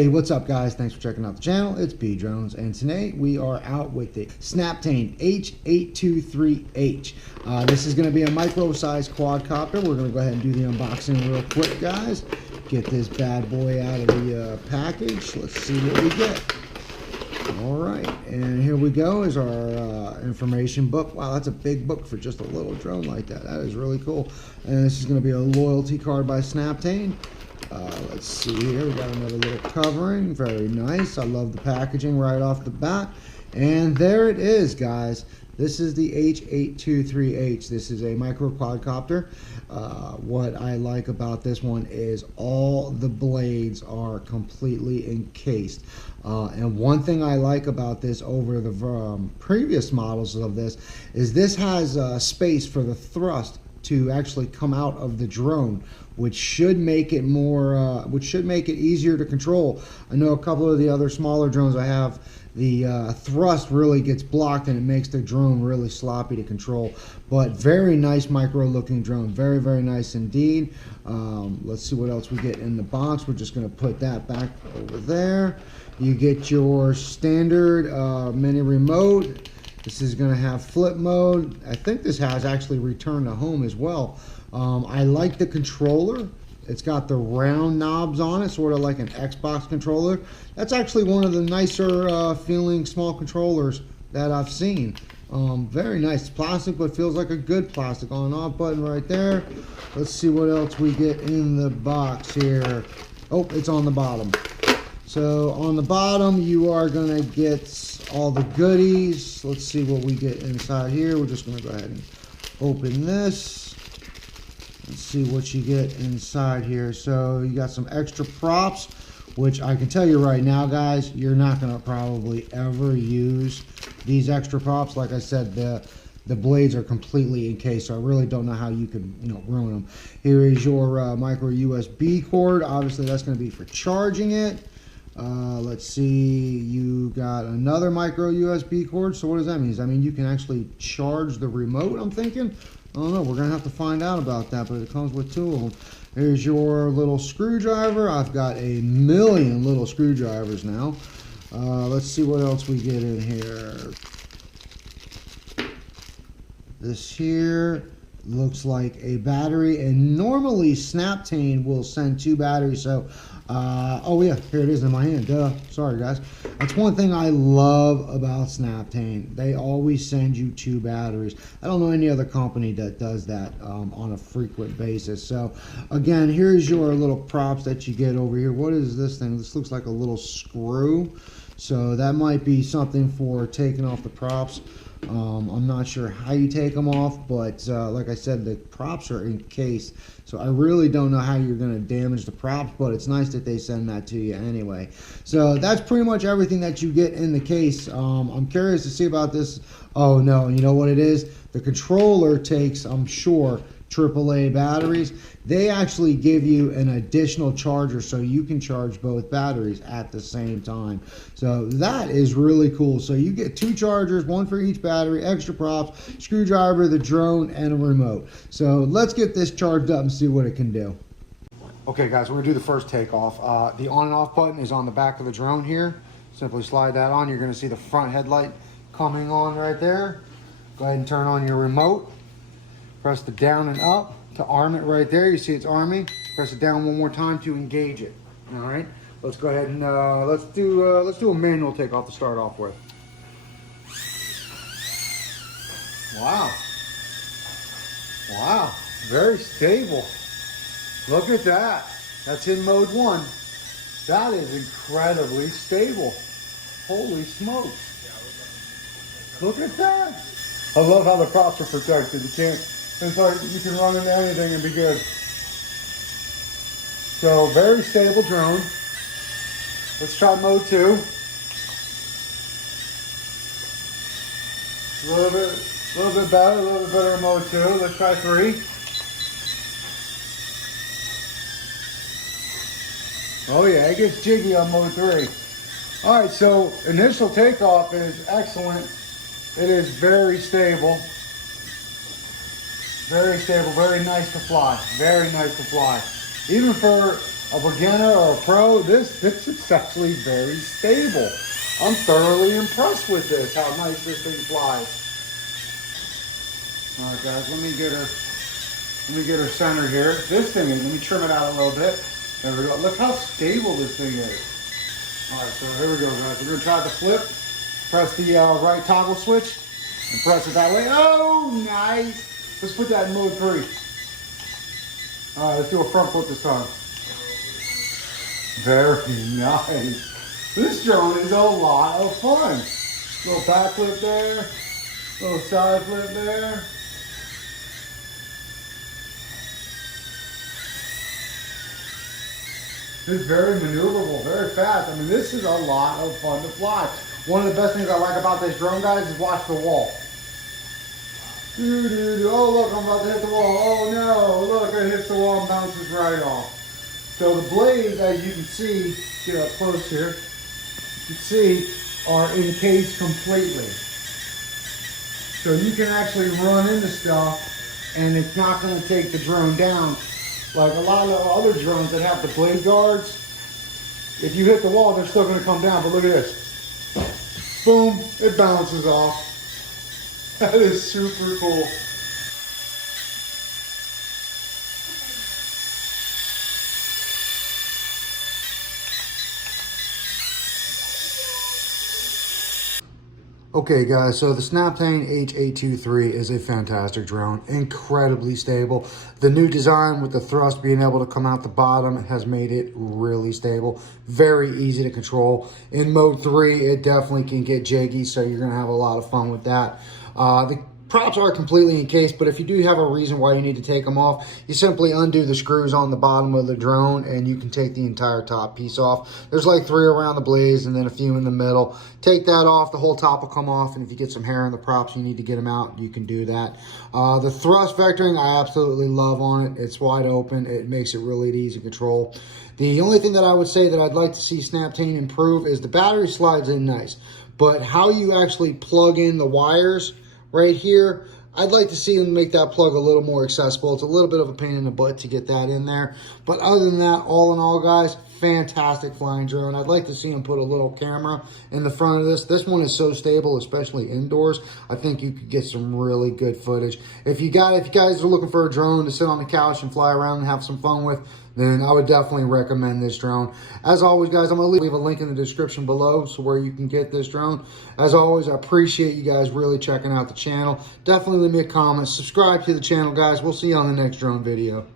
Hey, what's up guys? Thanks for checking out the channel. It's B Drones, and today we are out with the Snaptain H823H. This is going to be a micro-sized quadcopter. We're going to go ahead and do the unboxing real quick, guys. Get this bad boy out of the package. Let's see what we get. All right, and here we go is our information book. Wow, that's a big book for just a little drone like that. That is really cool. And this is going to be a loyalty card by Snaptain. Let's see here, we got another little covering, very nice. I love the packaging right off the bat. And there it is, guys. This is the H823H. This is a micro quadcopter. What I like about this one is all the blades are completely encased. And one thing I like about this over the previous models of this has space for the thrust to actually come out of the drone, which should make it more, easier to control. I know a couple of the other smaller drones I have, the thrust really gets blocked and it makes the drone really sloppy to control. But very nice micro looking drone, very, very nice indeed. Let's see what else we get in the box. We're just gonna put that back over there. You get your standard mini remote. This is going to have flip mode. I think this has actually return to home as well. I like the controller. It's got the round knobs on it, sort of like an Xbox controller. That's actually one of the nicer feeling small controllers that I've seen. Very nice. It's plastic, but feels like a good plastic. On and off button right there. Let's see what else we get in the box here. Oh, it's on the bottom. So on the bottom, you are going to get all the goodies. Let's see what we get inside here. We're just going to go ahead and open this. Let's see what you get inside here. So you got some extra props, which I can tell you right now, guys, you're not going to probably ever use these extra props. Like I said, the blades are completely encased, so I really don't know how you could, ruin them. Here is your micro USB cord. Obviously, that's going to be for charging it. Let's see, you got another micro USB cord. So what does that mean? Does that mean you can actually charge the remote, I'm thinking? I don't know, we're gonna have to find out about that, but it comes with two of them. Here's your little screwdriver. I've got a million little screwdrivers now. Let's see what else we get in here. This here looks like a battery, and normally Snaptain will send two batteries. So oh yeah, here it is in my hand. Duh. Sorry guys. That's one thing I love about Snaptain. They always send you two batteries. I don't know any other company that does that on a frequent basis. So again, here's your little props that you get over here. What is this thing? This looks like a little screw. So that might be something for taking off the props. I'm not sure how you take them off, but like I said, the props are encased, so I really don't know how you're going to damage the props, but it's nice that they send that to you anyway. So that's pretty much everything that you get in the case. I'm curious to see about this. Oh no, you know what it is? The controller takes, I'm sure, AAA batteries. They actually give you an additional charger so you can charge both batteries at the same time. So that is really cool. So you get two chargers, one for each battery, extra props, screwdriver, the drone, and a remote. So let's get this charged up and see what it can do. Okay guys, we're gonna do the first takeoff. The on and off button is on the back of the drone here. Simply slide that on. You're gonna see the front headlight coming on right there. Go ahead and turn on your remote. Press the down and up to arm it right there. You see it's arming. Press it down one more time to engage it. All right. Let's go ahead and let's do a manual takeoff to start off with. Wow. Wow. Very stable. Look at that. That's in mode 1. That is incredibly stable. Holy smokes. Look at that. I love how the props are protected. It's like you can run into anything and be good. So very stable drone. Let's try mode 2. A little bit better in mode 2. Let's try 3. Oh yeah, it gets jiggy on mode 3. All right, so initial takeoff is excellent. It is very stable. Very stable, very nice to fly. Very nice to fly. Even for a beginner or a pro, this is actually very stable. I'm thoroughly impressed with this, how nice this thing flies. All right, guys, let me get her centered here. This thing is, let me trim it out a little bit. There we go. Look how stable this thing is. All right, so here we go, guys. We're gonna try the flip. Press the right toggle switch and press it that way. Oh, nice. Let's put that in mode 3. All right, let's do a front flip this time. Very nice. This drone is a lot of fun. Little back flip there, little side flip there. It's very maneuverable, very fast. I mean, this is a lot of fun to fly. One of the best things I like about this drone, guys, is watch the wall. Oh, look, I'm about to hit the wall. Oh, no, look, it hits the wall and bounces right off. So the blades, as you can see, get up close here, you can see, are encased completely. So you can actually run into stuff and it's not going to take the drone down. Like a lot of the other drones that have the blade guards, if you hit the wall, they're still going to come down. But look at this. Boom, it bounces off. That is super cool. Okay guys, so the Snaptain H823 is a fantastic drone, incredibly stable. The new design with the thrust being able to come out the bottom has made it really stable, very easy to control. In mode 3, it definitely can get jiggy, so you're gonna have a lot of fun with that. The props are completely encased, but if you do have a reason why you need to take them off, you simply undo the screws on the bottom of the drone and you can take the entire top piece off. There's like 3 around the blades and then a few in the middle. Take that off, the whole top will come off, and if you get some hair in the props, you need to get them out, you can do that. The thrust vectoring, I absolutely love on it. It's wide open. It makes it really easy to control. The only thing that I would say that I'd like to see Snaptain improve is the battery slides in nice, but how you actually plug in the wires right here, I'd like to see them make that plug a little more accessible. It's a little bit of a pain in the butt to get that in there. But other than that, all in all, guys, fantastic flying drone. I'd like to see them put a little camera in the front of this. This one is so stable, especially indoors. I think you could get some really good footage. If you guys are looking for a drone to sit on the couch and fly around and have some fun with, then I would definitely recommend this drone. As always, guys, I'm going to leave a link in the description below so where you can get this drone. As always, I appreciate you guys really checking out the channel. Definitely leave me a comment. Subscribe to the channel, guys. We'll see you on the next drone video.